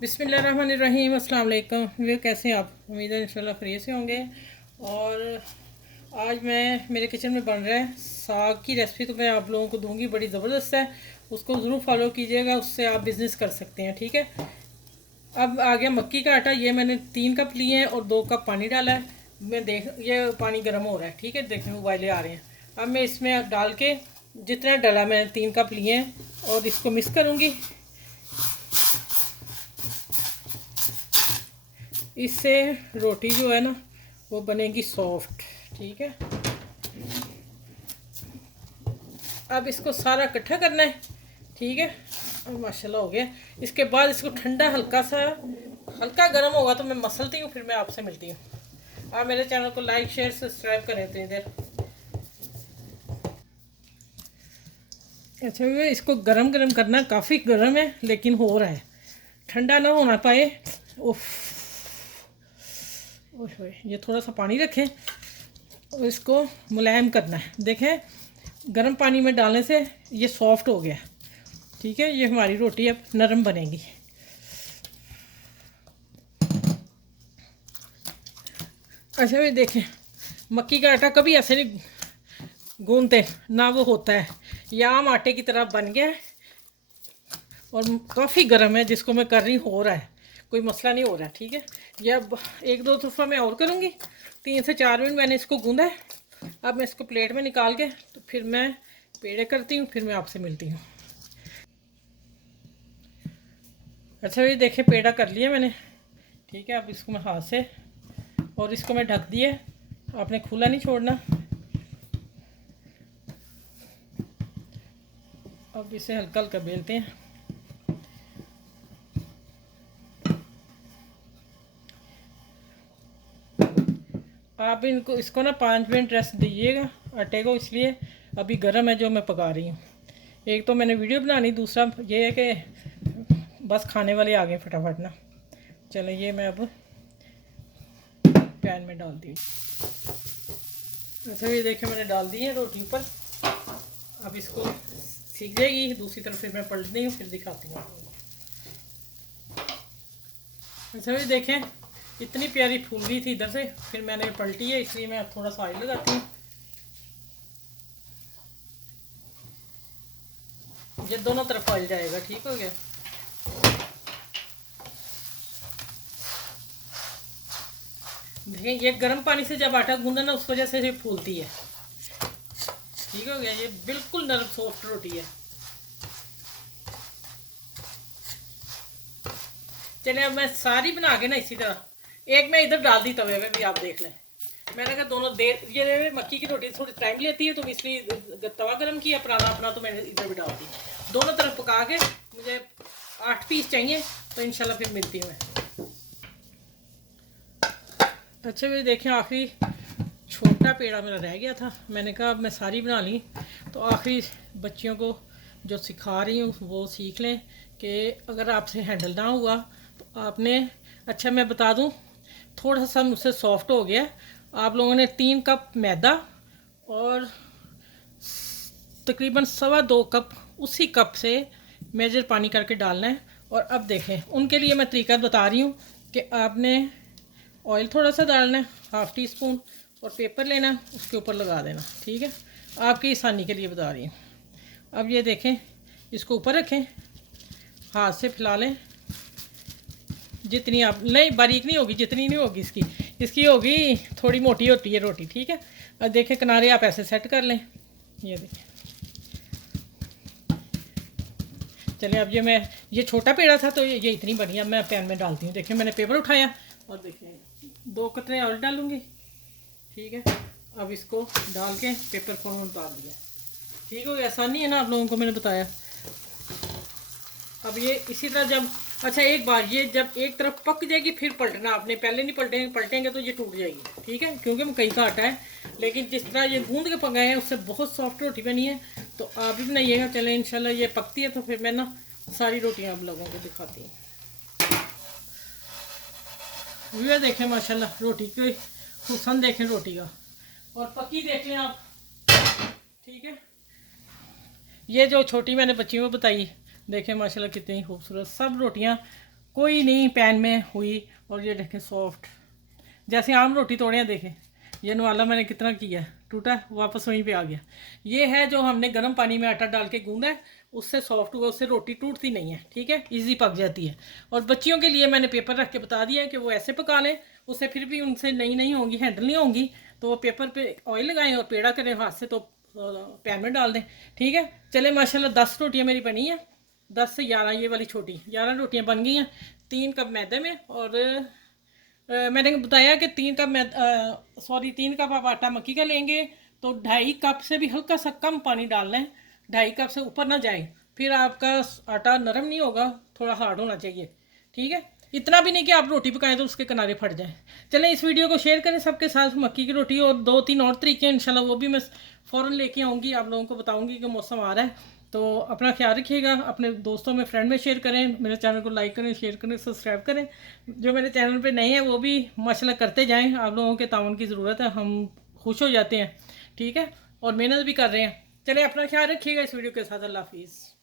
बिस्मिल्लाहिर्रहमानिर्रहीम। अस्सलाम वालेकुम। वे कैसे हैं आप? उम्मीद है इंशाल्लाह खैरियत से होंगे। और आज मेरे किचन में बन रहा है साग की रेसिपी, तो मैं आप लोगों को दूंगी, बड़ी ज़बरदस्त है। उसको ज़रूर फॉलो कीजिएगा, उससे आप बिज़नेस कर सकते हैं। ठीक है। अब आ गया मक्की का आटा। ये मैंने 3 कप लिए हैं और 2 कप पानी डाला है। ये पानी गर्म हो रहा है। ठीक है, देखने में उबाले आ रहे हैं। अब मैं इसमें डाल के जितना डाला, मैंने 3 कप लिए हैं और इसको मिक्स करूँगी। इससे रोटी जो है ना वो बनेगी सॉफ्ट। ठीक है। अब इसको सारा इकट्ठा करना है। ठीक है। अब माशाल्लाह हो गया। इसके बाद इसको ठंडा हल्का गर्म होगा तो मैं मसलती हूँ, फिर मैं आपसे मिलती हूँ। आप मेरे चैनल को लाइक शेयर सब्सक्राइब करें तो इधर। अच्छा भैया, इसको गरम गरम करना। काफ़ी गर्म है लेकिन हो रहा है, ठंडा ना होना पाए। उफ, ओए ये थोड़ा सा पानी रखें और इसको मुलायम करना है। देखें, गर्म पानी में डालने से ये सॉफ्ट हो गया। ठीक है, ये हमारी रोटी अब नरम बनेगी। अच्छा भाई देखें, मक्की का आटा कभी ऐसे नहीं गूंदते ना, वो होता है या आम आटे की तरह बन गया है। और काफ़ी गर्म है, जिसको मैं कर रही हो रहा है, कोई मसला नहीं हो रहा है। ठीक है। ये अब 1-2 दफ़ा मैं और करूँगी। 3 से 4 मिनट मैंने इसको गूंदा है। अब मैं इसको प्लेट में निकाल के तो फिर मैं पेड़े करती हूँ, फिर मैं आपसे मिलती हूँ। अच्छा ये देखे, पेड़ा कर लिया मैंने। ठीक है। अब इसको मैं हाथ से, और इसको मैं ढक दिया। आपने खुला नहीं छोड़ना। अब इसे हल्का हल्का बेलते हैं। आप इसको ना 5 मिनट रेस्ट दीजिएगा आटे को, इसलिए अभी गर्म है जो मैं पका रही हूँ। एक तो मैंने वीडियो बनानी, दूसरा ये है कि बस खाने वाले आ गए फटाफट ना। चलो ये मैं अब पैन में डाल दी। अच्छा ये देखिए, मैंने डाल दी है रोटी ऊपर। अब इसको सीख जाएगी दूसरी तरफ, फिर मैं पलटती हूँ, फिर दिखाती हूँ आपको। अच्छा ये देखें, इतनी प्यारी फूल गई थी इधर से, फिर मैंने पलटी है, इसलिए मैं अब थोड़ा सा ऑयल लगाती हूँ। ये दोनों तरफ ऑयल जाएगा। ठीक हो गया। देखिए, ये गर्म पानी से जब आटा गूंदा ना, उस वजह से ये फूलती है। ठीक हो गया। ये बिल्कुल नरम सॉफ्ट रोटी है। चलिए अब मैं सारी बना के ना इसी तरह, एक मैं इधर डाल दी तवे पे भी, आप देख लें। मैंने कहा दोनों देर, ये मक्की की रोटी थोड़ी टाइम लेती है, तो इसलिए तवा गर्म किया पुराना अपना, तो मैंने इधर भी डाल दी। दोनों तरफ पका के मुझे 8 पीस चाहिए, तो इंशाल्लाह फिर मिलती हूँ मैं। अच्छा भाई देखें, आखिरी छोटा पेड़ा मेरा रह गया था। मैंने कहा अब मैं सारी बना ली, तो आखिरी बच्चियों को जो सिखा रही हूँ वो सीख लें कि अगर आपसे हैंडल ना हुआ तो आपने, अच्छा मैं बता दूँ, थोड़ा सा मुझसे सॉफ्ट हो गया। आप लोगों ने 3 कप मैदा और तकरीबन 2.25 कप उसी कप से मेजर पानी करके डालना है। और अब देखें, उनके लिए मैं तरीका बता रही हूँ कि आपने ऑयल थोड़ा सा डालना है, 1/2 टीस्पून, और पेपर लेना, उसके ऊपर लगा देना। ठीक है, आपकी आसानी के लिए बता रही हूँ। अब ये देखें, इसको ऊपर रखें, हाथ से फैला लें। जितनी आप, नहीं बारीक नहीं होगी, जितनी नहीं होगी इसकी होगी थोड़ी मोटी होती है रोटी। ठीक है। अब देखें, किनारे आप ऐसे सेट कर लें। ये देखें। चलिए अब ये छोटा पेड़ा था तो ये इतनी बनी। अब मैं पैन में डालती हूँ। देखिए मैंने पेपर उठाया और देखिए 2 कतरे और डालूँगी। ठीक है। अब इसको डाल के पेपर को उतार दिया। ठीक हो गया। आसानी है ना, आप लोगों को मैंने बताया। अब ये इसी तरह जब, अच्छा एक बार, ये जब एक तरफ पक जाएगी फिर पलटना आपने, पहले नहीं पलटेंगे तो ये टूट जाएगी। ठीक है, क्योंकि मकई का आटा है। लेकिन जिस तरह ये गूंद के पकाए हैं उससे बहुत सॉफ्ट रोटी बनी है, तो आप भी बनाइएगा। चलें इंशाल्लाह ये पकती है तो फिर मैं ना सारी रोटियां आप लोगों को दिखाती हूँ। ये देखें माशाल्लाह रोटी की हुस्न देखें रोटी का, और पकी देख लें आप। ठीक है। ये जो छोटी मैंने बच्चियों को बताई, देखें माशाल्लाह कितनी खूबसूरत सब रोटियां। कोई नहीं पैन में हुई। और ये देखें सॉफ्ट, जैसे आम रोटी तोड़े हैं। देखें ये नवाला मैंने कितना किया है, टूटा वापस वहीं पे आ गया। ये है जो हमने गर्म पानी में आटा डाल के गूंदा है, उससे सॉफ्ट हुआ, उससे रोटी टूटती नहीं है। ठीक है, इजी पक जाती है। और बच्चियों के लिए मैंने पेपर रख के बता दिया है कि वो ऐसे पका लें, उससे फिर भी उनसे नहीं होंगी, हैंडल नहीं होंगी, तो वो पेपर पे ऑयल लगाएं और पेड़ा करें हाथ से, तो पैन में डाल दें। ठीक है, चले माशाल्लाह 10 रोटियाँ मेरी बनी हैं, 10 से 11, ये वाली छोटी 11 रोटियाँ बन गई हैं 3 कप मैदे में। और मैंने बताया कि 3 कप आप आटा मक्की का लेंगे तो 2.5 कप से भी हल्का सा कम पानी डालना है, 2.5 कप से ऊपर ना जाए, फिर आपका आटा नरम नहीं होगा, थोड़ा हार्ड होना चाहिए। ठीक है, इतना भी नहीं कि आप रोटी पकाएं तो उसके किनारे फट जाएं। चलें इस वीडियो को शेयर करें सबके साथ, मक्की की रोटी और 2-3 और तरीके हैं इंशाल्लाह, वो भी मैं फ़ौरन लेके आऊँगी, आप लोगों को बताऊँगी कि मौसम आ रहा है। तो अपना ख्याल रखिएगा, अपने दोस्तों में फ्रेंड में शेयर करें, मेरे चैनल को लाइक करें, शेयर करें, सब्सक्राइब करें। जो मेरे चैनल पे नए हैं वो भी माशाल्लाह करते जाएं, आप लोगों के ताउन की ज़रूरत है, हम खुश हो जाते हैं। ठीक है, और मेहनत भी कर रहे हैं। चलिए अपना ख्याल रखिएगा, इस वीडियो के साथ अल्लाह हाफिज़।